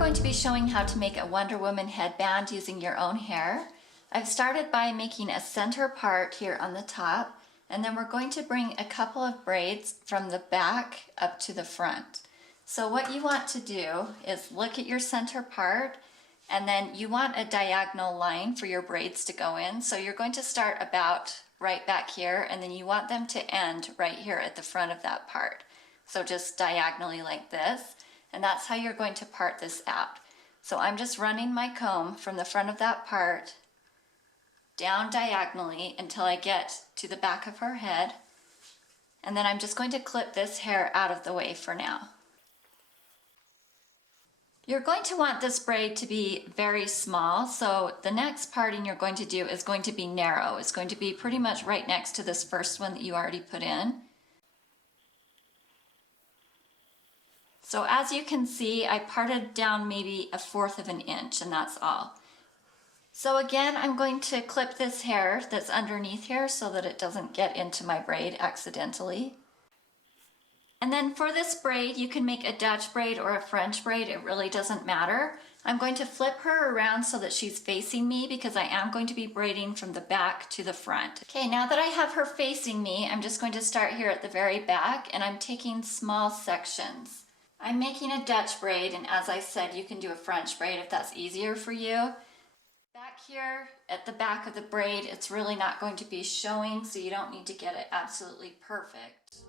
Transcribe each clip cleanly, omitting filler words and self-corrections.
going to be showing how to make a Wonder Woman headband using your own hair. I've started by making a center part here on the top, and then we're going to bring a couple of braids from the back up to the front. So what you want to do is look at your center part, and then you want a diagonal line for your braids to go in. So you're going to start about right back here, and then you want them to end right here at the front of that part. So just diagonally like this, and that's how you're going to part this out. So I'm just running my comb from the front of that part down diagonally until I get to the back of her head, and then I'm just going to clip this hair out of the way for now. You're going to want this braid to be very small, so the next parting you're going to do is going to be narrow. It's going to be pretty much right next to this first one that you already put in. So as you can see, I parted down maybe 1/4 of an inch, and that's all. So again, I'm going to clip this hair that's underneath here so that it doesn't get into my braid accidentally. And then for this braid, you can make a Dutch braid or a French braid, it really doesn't matter. I'm going to flip her around so that she's facing me because I am going to be braiding from the back to the front. Okay, now that I have her facing me, I'm just going to start here at the very back, and I'm taking small sections. I'm making a Dutch braid, and as I said, you can do a French braid if that's easier for you. Back here at the back of the braid, it's really not going to be showing, so you don't need to get it absolutely perfect.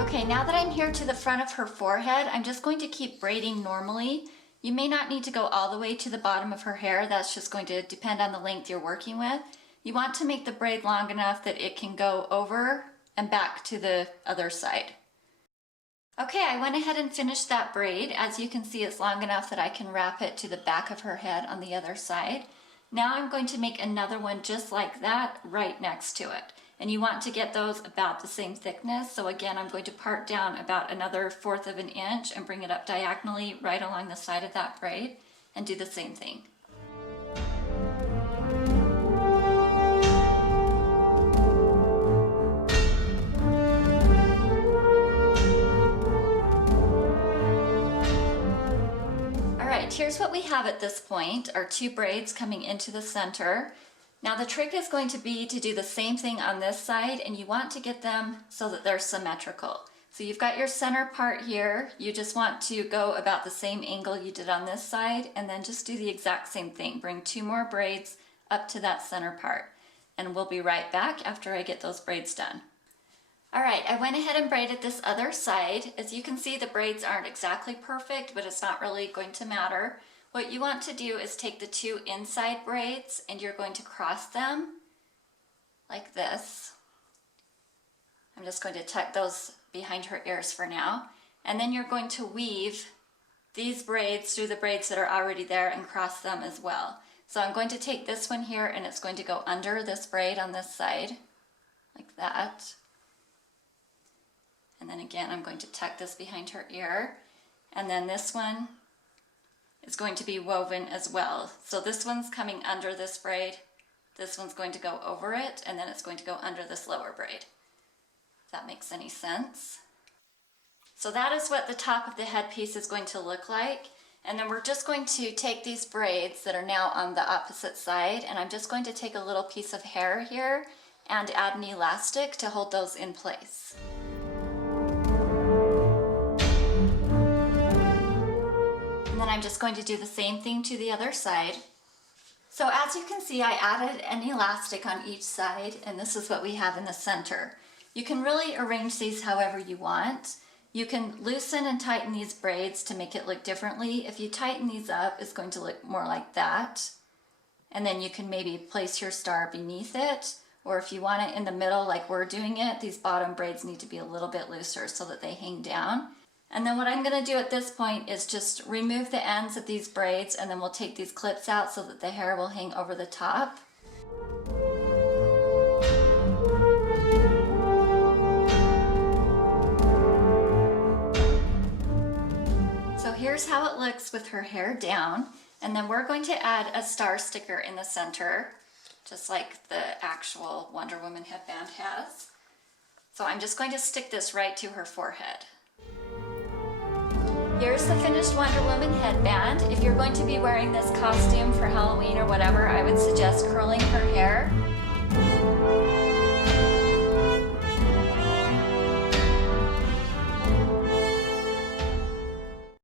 Okay, now that I'm here to the front of her forehead, I'm just going to keep braiding normally. You may not need to go all the way to the bottom of her hair. That's just going to depend on the length you're working with. You want to make the braid long enough that it can go over and back to the other side. Okay, I went ahead and finished that braid. As you can see, it's long enough that I can wrap it to the back of her head on the other side. Now I'm going to make another one just like that right next to it. And you want to get those about the same thickness. So again, I'm going to part down about another 1/4 of an inch and bring it up diagonally right along the side of that braid and do the same thing. Here's what we have at this point, our 2 braids coming into the center. Now the trick is going to be to do the same thing on this side, and you want to get them so that they're symmetrical. So you've got your center part here, you just want to go about the same angle you did on this side, and then just do the exact same thing. Bring 2 more braids up to that center part, and we'll be right back after I get those braids done. Alright, I went ahead and braided this other side. As you can see, the braids aren't exactly perfect, but it's not really going to matter. What you want to do is take the 2 inside braids and you're going to cross them like this. I'm just going to tuck those behind her ears for now. And then you're going to weave these braids through the braids that are already there and cross them as well. So I'm going to take this one here, and it's going to go under this braid on this side, like that. And then again, I'm going to tuck this behind her ear. And then this one is going to be woven as well. So this one's coming under this braid. This one's going to go over it, and then it's going to go under this lower braid. If that makes any sense. So that is what the top of the headpiece is going to look like. And then we're just going to take these braids that are now on the opposite side, and I'm just going to take a little piece of hair here and add an elastic to hold those in place. And then I'm just going to do the same thing to the other side. So as you can see, I added an elastic on each side, and this is what we have in the center. You can really arrange these however you want. You can loosen and tighten these braids to make it look differently. If you tighten these up, it's going to look more like that. And then you can maybe place your star beneath it, or if you want it in the middle like we're doing it, these bottom braids need to be a little bit looser so that they hang down. And then what I'm going to do at this point is just remove the ends of these braids, and then we'll take these clips out so that the hair will hang over the top. So here's how it looks with her hair down, and then we're going to add a star sticker in the center, just like the actual Wonder Woman headband has. So I'm just going to stick this right to her forehead. Here's the finished Wonder Woman headband. If you're going to be wearing this costume for Halloween or whatever, I would suggest curling her hair.